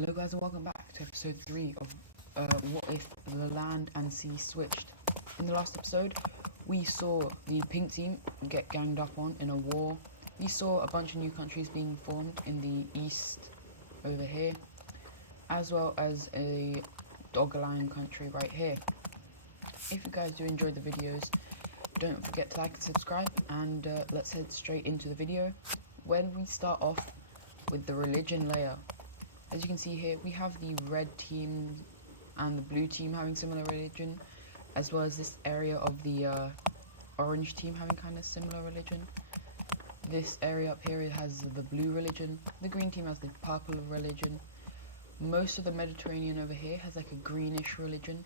Hello guys and welcome back to episode 3 of What If the Land and Sea Switched. In the last episode, we saw the pink team get ganged up on in a war. We saw a bunch of new countries being formed in the east over here, as well as a dog lion country right here. If you guys do enjoy the videos, don't forget to like and subscribe, and let's head straight into the video when we start off with the religion layer. As you can see here, we have the red team and the blue team having similar religion, as well as this area of the orange team having kind of similar religion. This area up here, it has the blue religion, the green team has the purple religion. Most of the Mediterranean over here has like a greenish religion,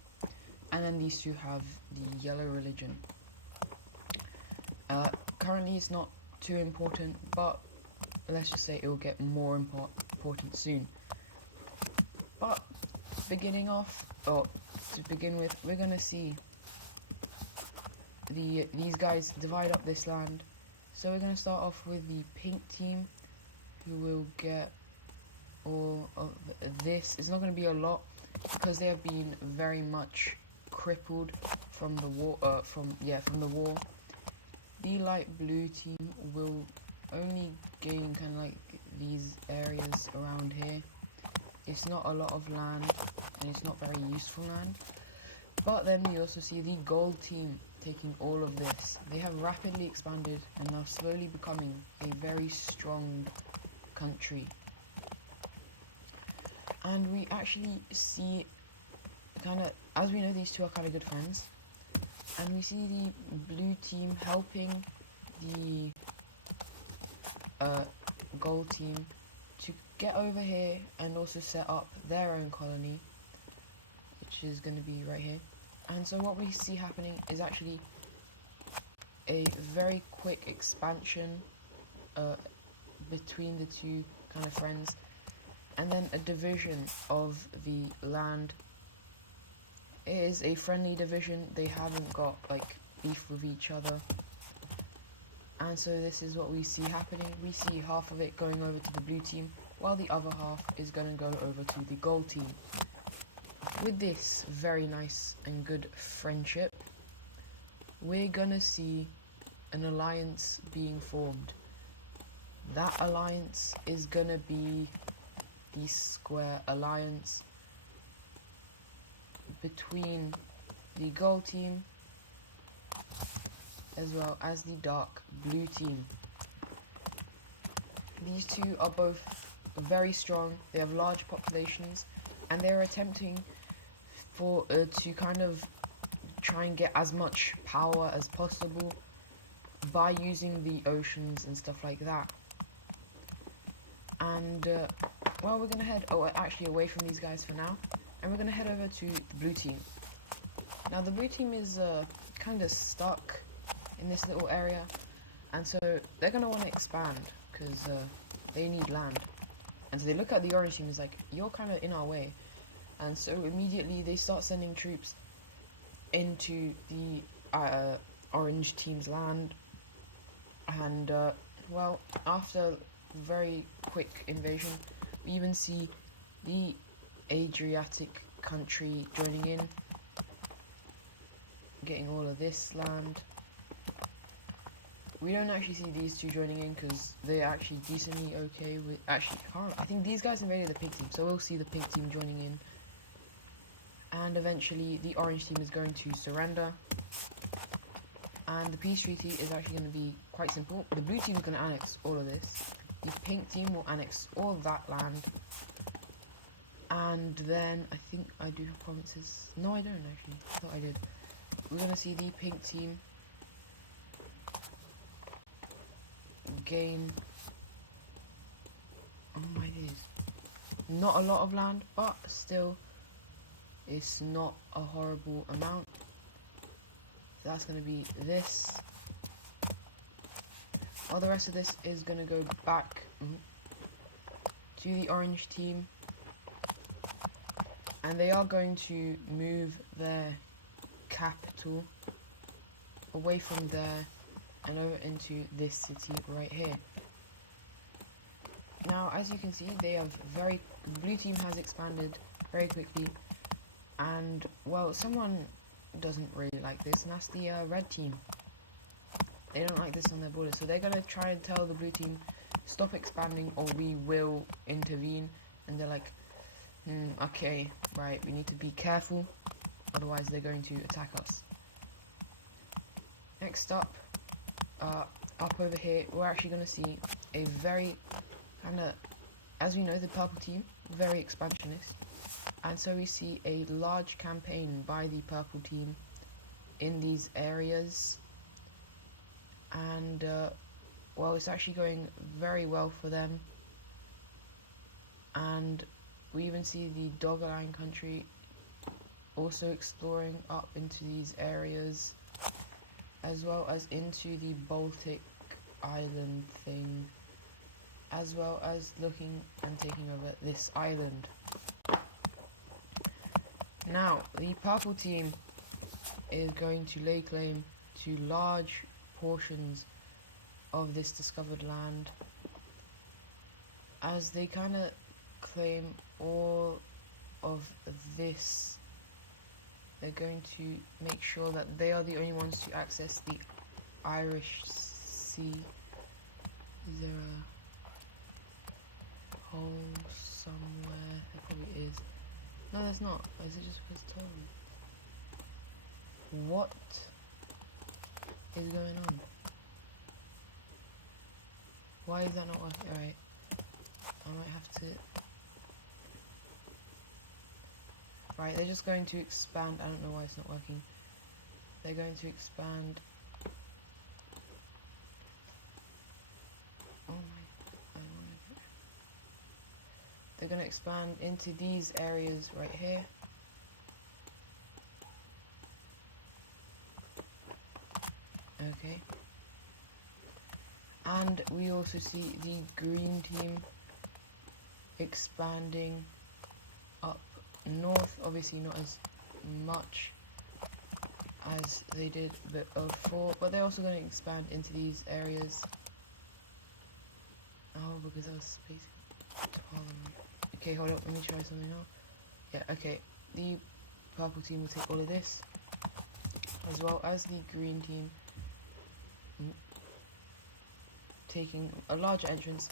and then these two have the yellow religion. Currently it's not too important, but let's just say it will get more important soon. But beginning off, or to begin with, we're gonna see these guys divide up this land. So we're gonna start off with the pink team, who will get all of this. It's not gonna be a lot because they have been very much crippled from the war. From the war. The light blue team will only gain kind of like these areas around here. It's not a lot of land, and it's not very useful land. But then we also see the gold team taking all of this. They have rapidly expanded and are slowly becoming a very strong country. And we actually see kind of, as we know, these two are kind of good friends. And we see the blue team helping the gold team to get over here and also set up their own colony, which is going to be right here. And so what we see happening is actually a very quick expansion between the two kind of friends, and then a division of the land. It is a friendly division. They haven't got like beef with each other. And so this is what we see happening. We see half of it going over to the blue team, while the other half is going to go over to the gold team. With this very nice and good friendship, we're going to see an alliance being formed. That alliance is going to be the square alliance between the gold team as well as the dark blue team. These two are both very strong. They have large populations, and they're attempting to kind of try and get as much power as possible by using the oceans and stuff like that. And well, we're gonna head actually away from these guys for now, and we're gonna head over to the blue team. Now the blue team is kind of stuck in this little area, and so they're gonna want to expand because they need land. And so they look at the orange team and is like, you're kind of in our way. And so immediately they start sending troops into the orange team's land. And well, after very quick invasion, we even see the Adriatic country joining in, getting all of this land. We don't actually see these two joining in because they're actually decently okay with... Actually, I think these guys invaded the pink team, so we'll see the pink team joining in. And eventually, the orange team is going to surrender. And the peace treaty is actually going to be quite simple. The blue team is going to annex all of this. The pink team will annex all of that land. And then, I think I do have provinces. No, I don't actually. I thought I did. We're going to see the pink team gain, oh my days, not a lot of land, but still it's not a horrible amount. That's going to be this, while the rest of this is going to go back to the orange team, and they are going to move their capital away from there and over into this city right here. Now, as you can see, blue team has expanded very quickly, and well, someone doesn't really like this, and that's the red team. They don't like this on their border, so they're gonna try and tell the blue team, stop expanding or we will intervene. And they're like, okay, right, we need to be careful, otherwise they're going to attack us. Next up, up over here, we're actually going to see a very as we know, the purple team, very expansionist. And so we see a large campaign by the purple team in these areas. And, well, it's actually going very well for them. And we even see the Doggerland country also exploring up into these areas, as well as into the Baltic island thing, as well as looking and taking over this island. Now, the purple team is going to lay claim to large portions of this discovered land, as they kind of claim all of this. They're going to make sure that they are the only ones to access the Irish Sea. Is there a hole somewhere? There probably is. No, there's not. Is it just because it's told me? What is going on? Why is that not working? Alright. I might have to... Right, they're just going to expand. I don't know why it's not working. They're going to expand. Oh my... They're going to expand into these areas right here. Okay. And we also see the green team expanding up north, obviously not as much as they did before, but they're also going to expand into these areas. Oh, because I was spacing tolerant. Okay, hold up, let me try something else. Yeah, okay, the purple team will take all of this, as well as the green team taking a larger entrance.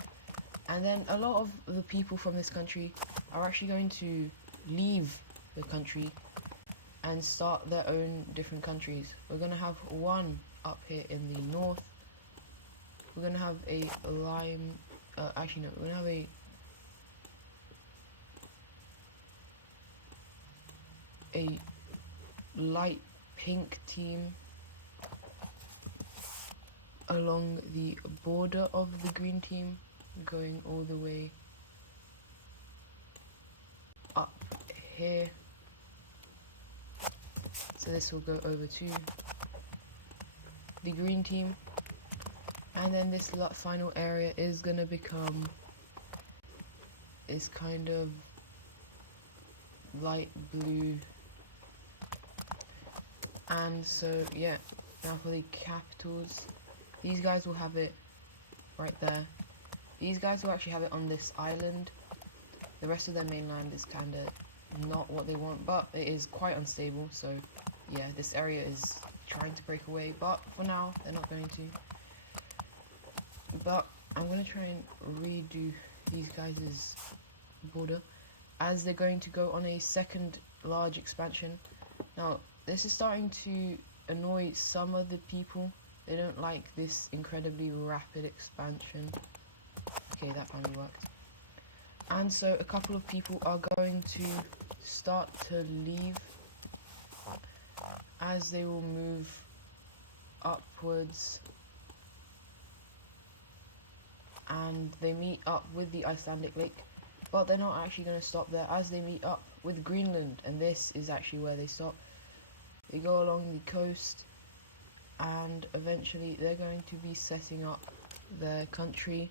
And then a lot of the people from this country are actually going to leave the country and start their own different countries. We're going to have one up here in the north. We're going to have a lime... actually, no, we're going to have a light pink team along the border of the green team, going all the way up here. So this will go over to the green team, and then this final area is gonna become this kind of light blue. And so yeah, now for the capitals, these guys will have it right there. These guys will actually have it on this island. The rest of their mainland is kind of not what they want, but it is quite unstable. So yeah, this area is trying to break away, but for now they're not going to. But I'm going to try and redo these guys' border, as they're going to go on a second large expansion. Now this is starting to annoy some of the people. They don't like this incredibly rapid expansion. Okay, that finally worked. And so a couple of people are going to start to leave, as they will move upwards, and they meet up with the Icelandic lake, but they're not actually going to stop there, as they meet up with Greenland, and this is actually where they stop. They go along the coast, and eventually they're going to be setting up their country,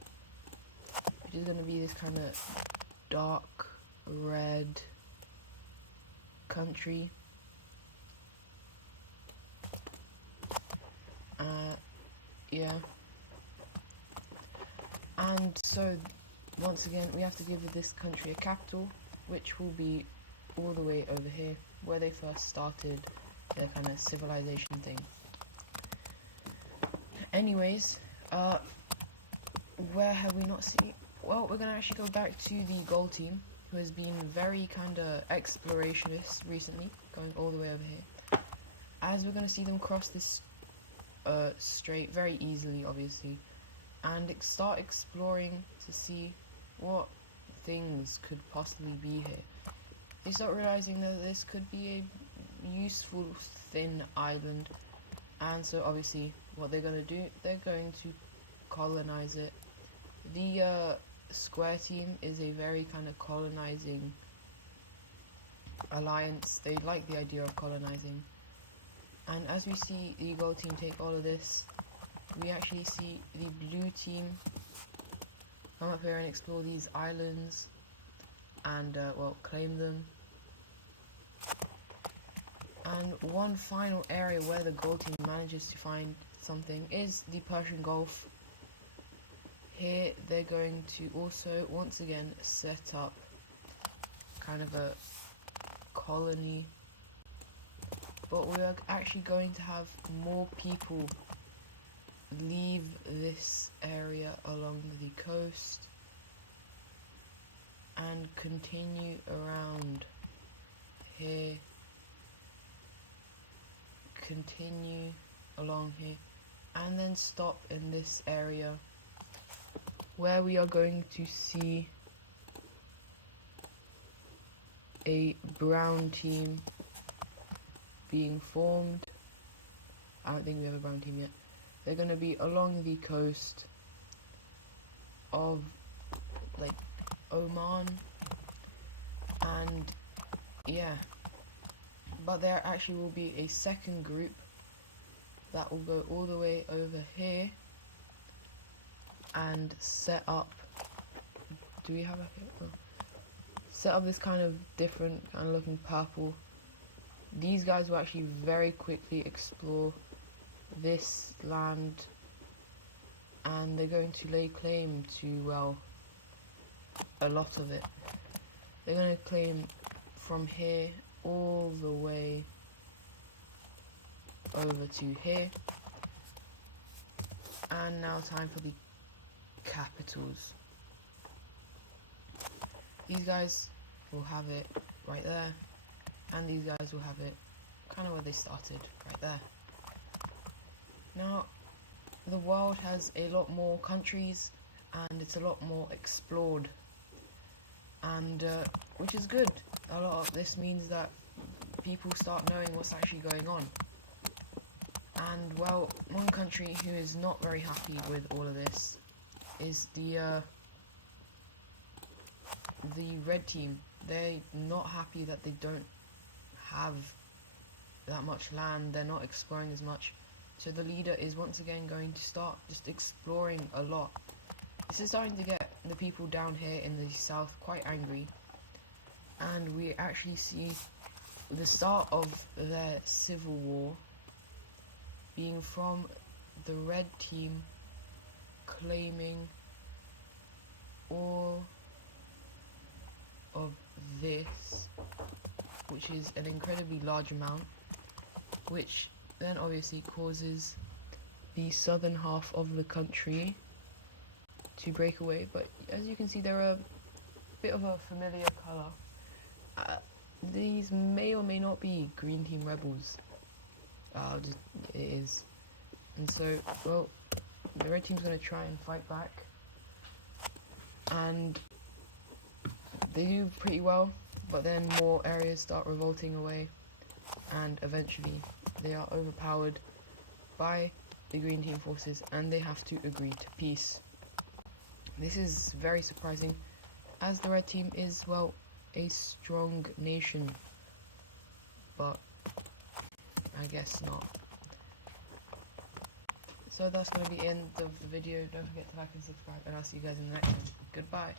which is going to be this kind of dark red country. Yeah. And so once again, we have to give this country a capital, which will be all the way over here, where they first started their kind of civilization thing. Anyways, where have we not seen? Well, we're gonna actually go back to the gold team, who has been very kind of explorationist recently, going all the way over here. As we're gonna see them cross this strait very easily, obviously, and start exploring to see what things could possibly be here. They start realizing that this could be a useful thin island, and so obviously what they're gonna do, they're going to colonize it. The square team is a very kind of colonizing alliance. They like the idea of colonizing, and as we see the gold team take all of this, we actually see the blue team come up here and explore these islands and well, claim them. And one final area where the gold team manages to find something is the Persian Gulf. Here they're going to also once again set up kind of a colony, but we are actually going to have more people leave this area along the coast and continue around here, continue along here, and then stop in this area where we are going to see a brown team being formed. I don't think we have a brown team yet. They're going to be along the coast of like Oman, and yeah, but there actually will be a second group that will go all the way over here and set up, do we have a set up this kind of different kind of looking purple. These guys will actually very quickly explore this land, and they're going to lay claim to, well, a lot of it. They're going to claim from here all the way over to here. And now time for the capitals. These guys will have it right there, and these guys will have it kind of where they started, right there. Now, the world has a lot more countries, and it's a lot more explored, and which is good. A lot of this means that people start knowing what's actually going on. And well, one country who is not very happy with all of this is the red team. They're not happy that they don't have that much land. They're not exploring as much. So the leader is once again going to start just exploring a lot. This is starting to get the people down here in the south quite angry. And we actually see the start of their civil war being from the red team claiming all of this, which is an incredibly large amount, which then obviously causes the southern half of the country to break away. But as you can see, they're a bit of a familiar color. These may or may not be green team rebels. It is. And so, well, the red team's going to try and fight back, and they do pretty well, but then more areas start revolting away, and eventually they are overpowered by the green team forces, and they have to agree to peace. This is very surprising, as the red team is, well, a strong nation, but I guess not. So that's going to be the end of the video. Don't forget to like and subscribe, and I'll see you guys in the next one. Goodbye.